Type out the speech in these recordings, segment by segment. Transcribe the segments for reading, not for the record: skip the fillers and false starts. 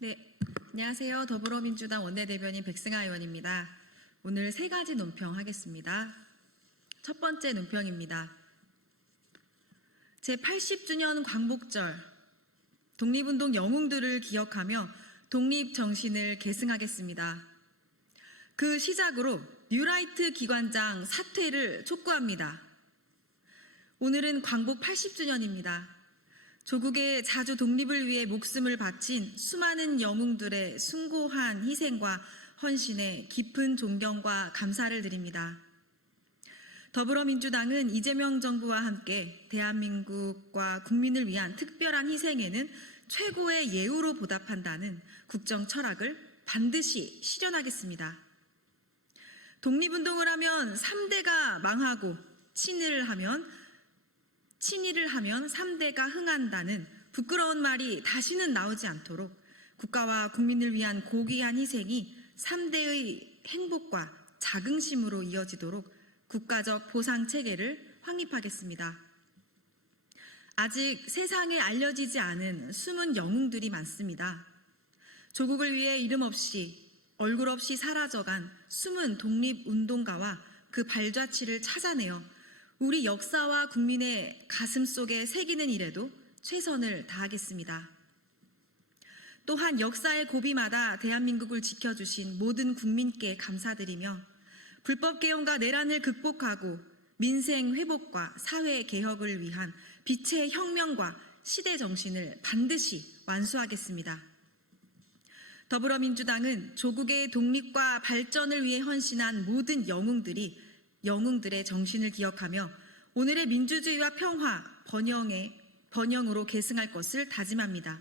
네, 안녕하세요. 더불어민주당 원내대변인 백승하 의원입니다. 오늘 3가지 논평 하겠습니다. 첫 번째 논평입니다. 제80주년 광복절, 독립운동 영웅들을 기억하며 독립정신을 계승하겠습니다. 그 시작으로 뉴라이트 기관장 사퇴를 촉구합니다. 오늘은 광복 80주년입니다. 조국의 자주 독립을 위해 목숨을 바친 수많은 영웅들의 숭고한 희생과 헌신에 깊은 존경과 감사를 드립니다. 더불어민주당은 이재명 정부와 함께 대한민국과 국민을 위한 특별한 희생에는 최고의 예우로 보답한다는 국정 철학을 반드시 실현하겠습니다. 독립운동을 하면 3대가 망하고 친일을 하면 3대가 흥한다는 부끄러운 말이 다시는 나오지 않도록 국가와 국민을 위한 고귀한 희생이 3대의 행복과 자긍심으로 이어지도록 국가적 보상 체계를 확립하겠습니다. 아직 세상에 알려지지 않은 숨은 영웅들이 많습니다. 조국을 위해 이름 없이 얼굴 없이 사라져간 숨은 독립운동가와 그 발자취를 찾아내어 우리 역사와 국민의 가슴 속에 새기는 일에도 최선을 다하겠습니다. 또한 역사의 고비마다 대한민국을 지켜주신 모든 국민께 감사드리며 불법 개헌과 내란을 극복하고 민생 회복과 사회 개혁을 위한 빛의 혁명과 시대 정신을 반드시 완수하겠습니다. 더불어민주당은 조국의 독립과 발전을 위해 헌신한 모든 영웅들의 정신을 기억하며 오늘의 민주주의와 평화, 번영으로 계승할 것을 다짐합니다.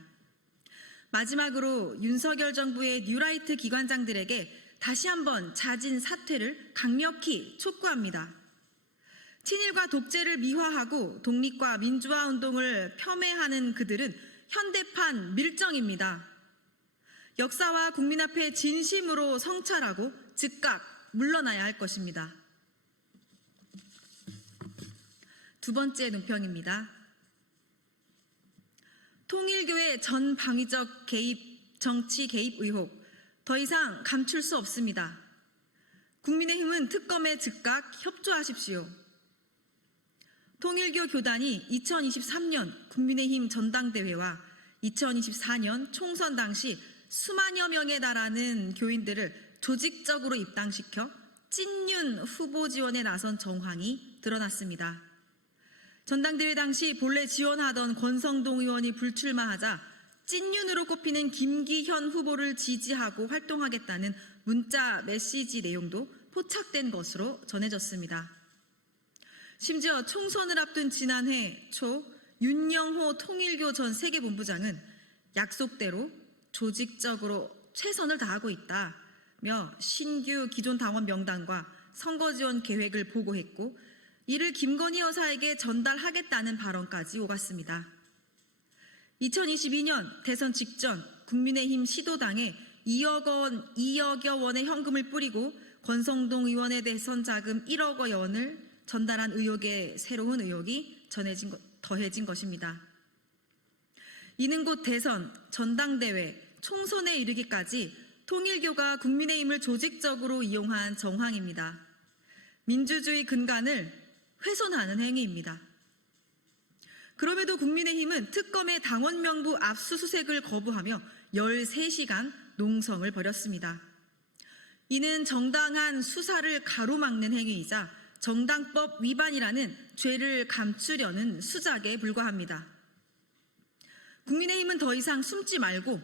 마지막으로 윤석열 정부의 뉴라이트 기관장들에게 다시 한번 자진 사퇴를 강력히 촉구합니다. 친일과 독재를 미화하고 독립과 민주화 운동을 폄훼하는 그들은 현대판 밀정입니다. 역사와 국민 앞에 진심으로 성찰하고 즉각 물러나야 할 것입니다. 두 번째 논평입니다. 통일교의 전방위적 정치 개입 의혹, 더 이상 감출 수 없습니다. 국민의힘은 특검에 즉각 협조하십시오. 통일교 교단이 2023년 국민의힘 전당대회와 2024년 총선 당시 수만여 명에 달하는 교인들을 조직적으로 입당시켜 찐윤 후보 지원에 나선 정황이 드러났습니다. 전당대회 당시 본래 지원하던 권성동 의원이 불출마하자 찐윤으로 꼽히는 김기현 후보를 지지하고 활동하겠다는 문자 메시지 내용도 포착된 것으로 전해졌습니다. 심지어 총선을 앞둔 지난해 초 윤영호 통일교 전 세계본부장은 약속대로 조직적으로 최선을 다하고 있다며 신규 기존 당원 명단과 선거 지원 계획을 보고했고 이를 김건희 여사에게 전달하겠다는 발언까지 오갔습니다. 2022년 대선 직전 국민의힘 시도당에 2억여 원의 현금을 뿌리고 권성동 의원의 대선 자금 1억여 원을 전달한 의혹에 새로운 의혹이 더해진 것입니다. 이는 곧 대선, 전당대회, 총선에 이르기까지 통일교가 국민의힘을 조직적으로 이용한 정황입니다. 민주주의 근간을 훼손하는 행위입니다. 그럼에도 국민의힘은 특검의 당원 명부 압수수색을 거부하며 13시간 농성을 벌였습니다. 이는 정당한 수사를 가로막는 행위이자 정당법 위반이라는 죄를 감추려는 수작에 불과합니다. 국민의힘은 더 이상 숨지 말고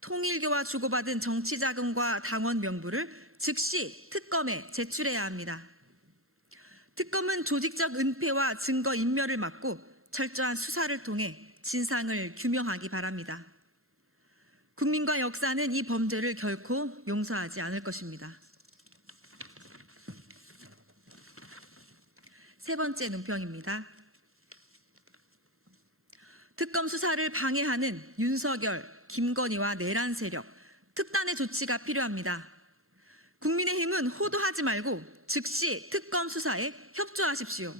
통일교와 주고받은 정치자금과 당원 명부를 즉시 특검에 제출해야 합니다. 특검은 조직적 은폐와 증거 인멸을 막고 철저한 수사를 통해 진상을 규명하기 바랍니다. 국민과 역사는 이 범죄를 결코 용서하지 않을 것입니다. 세 번째 논평입니다. 특검 수사를 방해하는 윤석열, 김건희와 내란 세력, 특단의 조치가 필요합니다. 국민의힘은 호도하지 말고 즉시 특검 수사에 협조하십시오.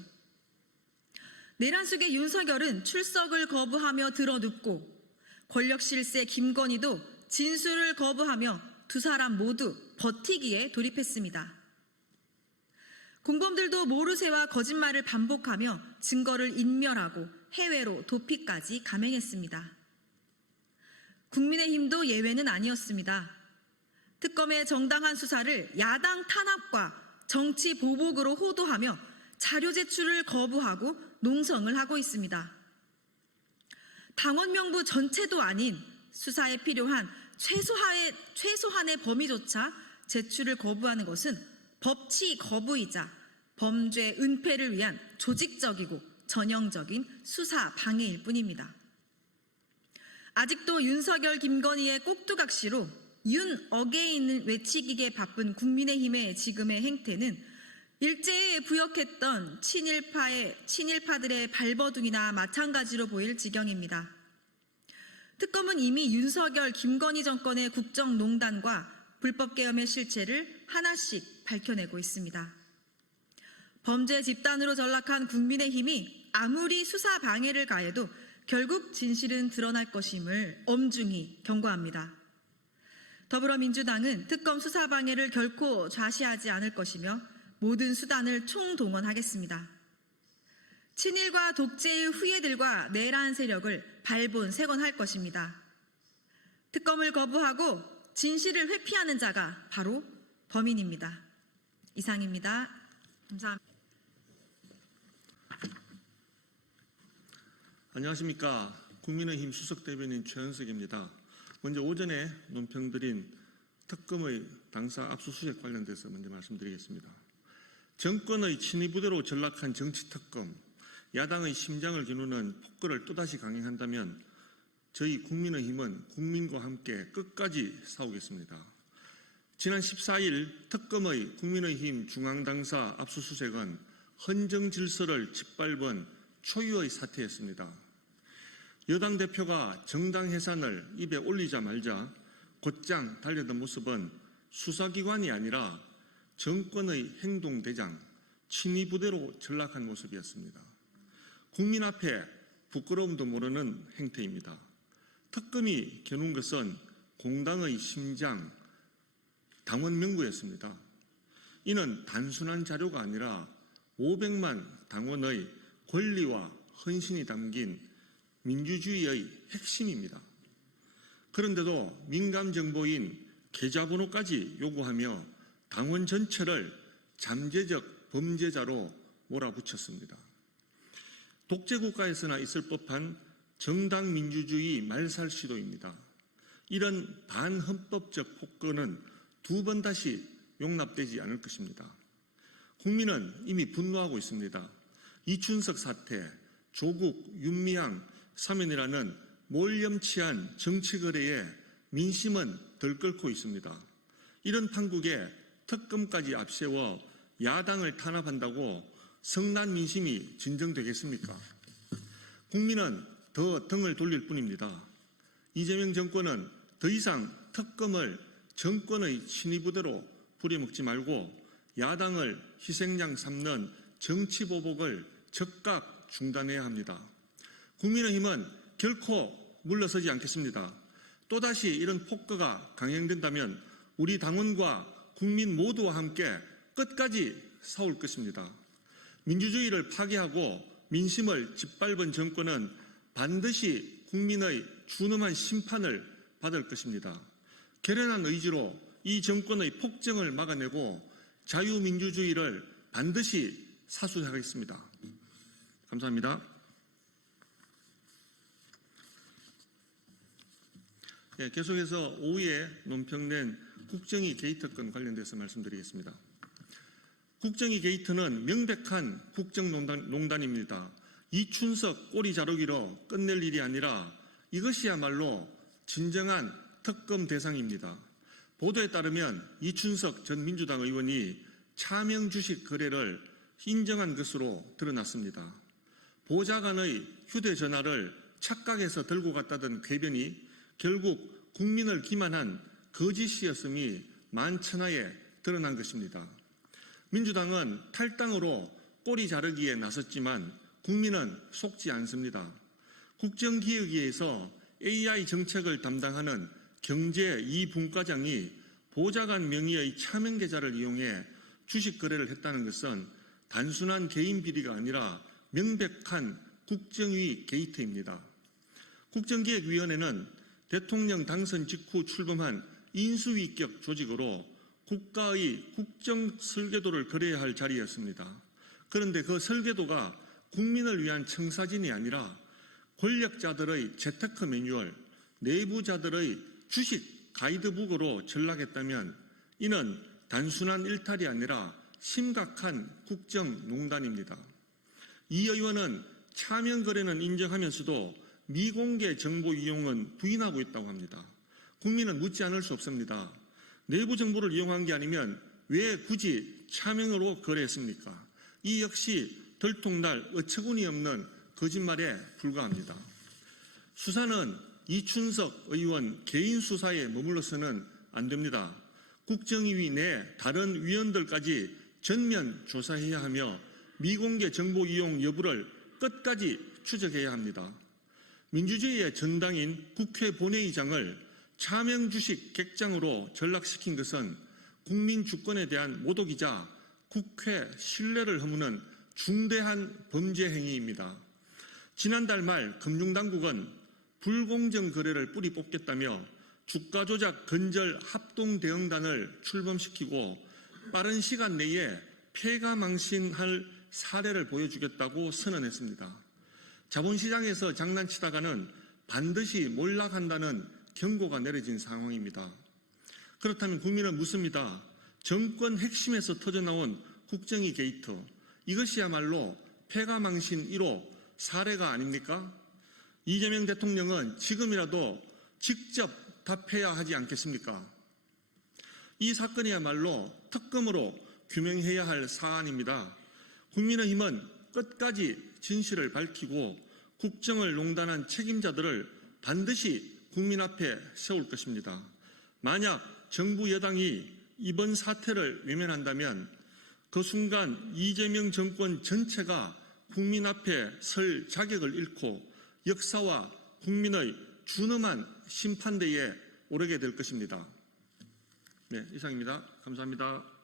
내란 속의 윤석열은 출석을 거부하며 들어눕고 권력 실세 김건희도 진술을 거부하며 두 사람 모두 버티기에 돌입했습니다. 공범들도 모르쇠와 거짓말을 반복하며 증거를 인멸하고 해외로 도피까지 감행했습니다. 국민의힘도 예외는 아니었습니다. 특검의 정당한 수사를 야당 탄압과 정치 보복으로 호도하며 자료 제출을 거부하고 농성을 하고 있습니다. 당원 명부 전체도 아닌 수사에 필요한 최소한의 범위조차 제출을 거부하는 것은 법치 거부이자 범죄 은폐를 위한 조직적이고 전형적인 수사 방해일 뿐입니다. 아직도 윤석열, 김건희의 꼭두각시로 윤 어게인을 외치기에 바쁜 국민의힘의 지금의 행태는 일제에 부역했던 친일파들의 발버둥이나 마찬가지로 보일 지경입니다. 특검은 이미 윤석열, 김건희 정권의 국정농단과 불법계엄의 실체를 하나씩 밝혀내고 있습니다. 범죄 집단으로 전락한 국민의힘이 아무리 수사 방해를 가해도 결국 진실은 드러날 것임을 엄중히 경고합니다. 더불어민주당은 특검 수사 방해를 결코 좌시하지 않을 것이며 모든 수단을 총동원하겠습니다. 친일과 독재의 후예들과 내란 세력을 발본색원할 것입니다. 특검을 거부하고 진실을 회피하는 자가 바로 범인입니다. 이상입니다. 감사합니다. 안녕하십니까. 국민의힘 수석대변인 최현석입니다. 먼저 오전에 논평드린 특검의 당사 압수수색 관련돼서 먼저 말씀드리겠습니다. 정권의 친위부대로 전락한 정치특검, 야당의 심장을 겨누는 폭거를 또다시 강행한다면 저희 국민의힘은 국민과 함께 끝까지 싸우겠습니다. 지난 14일 특검의 국민의힘 중앙당사 압수수색은 헌정 질서를 짓밟은 초유의 사태였습니다. 여당 대표가 정당 해산을 입에 올리자 말자 곧장 달려든 모습은 수사기관이 아니라 정권의 행동대장, 친위부대로 전락한 모습이었습니다. 국민 앞에 부끄러움도 모르는 행태입니다. 특검이 겨눈 것은 공당의 심장, 당원 명부였습니다. 이는 단순한 자료가 아니라 500만 당원의 권리와 헌신이 담긴 민주주의의 핵심입니다. 그런데도 민감 정보인 계좌번호까지 요구하며 당원 전체를 잠재적 범죄자로 몰아붙였습니다. 독재국가에서나 있을 법한 정당 민주주의 말살 시도입니다. 이런 반헌법적 폭거는 두 번 다시 용납되지 않을 것입니다. 국민은 이미 분노하고 있습니다. 이춘석 사태, 조국, 윤미향 사면이라는 몰염치한 정치거래에 민심은 들끓고 있습니다. 이런 판국에 특검까지 앞세워 야당을 탄압한다고 성난 민심이 진정되겠습니까? 국민은 더 등을 돌릴 뿐입니다. 이재명 정권은 더 이상 특검을 정권의 친위부대로 부려먹지 말고 야당을 희생양 삼는 정치보복을 즉각 중단해야 합니다. 국민의힘은 결코 물러서지 않겠습니다. 또다시 이런 폭거가 강행된다면 우리 당원과 국민 모두와 함께 끝까지 싸울 것입니다. 민주주의를 파괴하고 민심을 짓밟은 정권은 반드시 국민의 준엄한 심판을 받을 것입니다. 결연한 의지로 이 정권의 폭정을 막아내고 자유민주주의를 반드시 사수하겠습니다. 감사합니다. 계속해서 오후에 논평된 국정위 게이트건 관련돼서 말씀드리겠습니다. 국정위 게이트는 명백한 국정농단입니다. 이춘석 꼬리 자르기로 끝낼 일이 아니라 이것이야말로 진정한 특검 대상입니다. 보도에 따르면 이춘석 전 민주당 의원이 차명 주식 거래를 인정한 것으로 드러났습니다. 보좌관의 휴대전화를 착각해서 들고 갔다던 궤변이 결국 국민을 기만한 거짓이었음이 만천하에 드러난 것입니다. 민주당은 탈당으로 꼬리 자르기에 나섰지만 국민은 속지 않습니다. 국정기획위에서 AI 정책을 담당하는 경제 2분과장이 보좌관 명의의 차명 계좌를 이용해 주식 거래를 했다는 것은 단순한 개인 비리가 아니라 명백한 국정위 게이트입니다. 국정기획위원회는 대통령 당선 직후 출범한 인수위격 조직으로 국가의 국정 설계도를 그려야 할 자리였습니다. 그런데 그 설계도가 국민을 위한 청사진이 아니라 권력자들의 재테크 매뉴얼, 내부자들의 주식 가이드북으로 전락했다면 이는 단순한 일탈이 아니라 심각한 국정농단입니다. 이 의원은 차명 거래는 인정하면서도 미공개 정보 이용은 부인하고 있다고 합니다. 국민은 묻지 않을 수 없습니다. 내부 정보를 이용한 게 아니면 왜 굳이 차명으로 거래했습니까? 이 역시 들통날 어처구니 없는 거짓말에 불과합니다. 수사는 이춘석 의원 개인 수사에 머물러서는 안 됩니다. 국정위 내 다른 위원들까지 전면 조사해야 하며 미공개 정보 이용 여부를 끝까지 추적해야 합니다. 민주주의의 전당인 국회 본회의장을 차명 주식 객장으로 전락시킨 것은 국민 주권에 대한 모독이자 국회 신뢰를 허무는 중대한 범죄 행위입니다. 지난달 말 금융당국은 불공정 거래를 뿌리 뽑겠다며 주가 조작 근절 합동대응단을 출범시키고 빠른 시간 내에 폐가망신할 사례를 보여주겠다고 선언했습니다. 자본시장에서 장난치다가는 반드시 몰락한다는 경고가 내려진 상황입니다. 그렇다면 국민은 묻습니다. 정권 핵심에서 터져나온 국정위 게이트, 이것이야말로 폐가망신 1호 사례가 아닙니까? 이재명 대통령은 지금이라도 직접 답해야 하지 않겠습니까? 이 사건이야말로 특검으로 규명해야 할 사안입니다. 국민의힘은 끝까지 진실을 밝히고 국정을 농단한 책임자들을 반드시 국민 앞에 세울 것입니다. 만약 정부 여당이 이번 사태를 외면한다면 그 순간 이재명 정권 전체가 국민 앞에 설 자격을 잃고 역사와 국민의 준엄한 심판대에 오르게 될 것입니다. 네, 이상입니다. 감사합니다.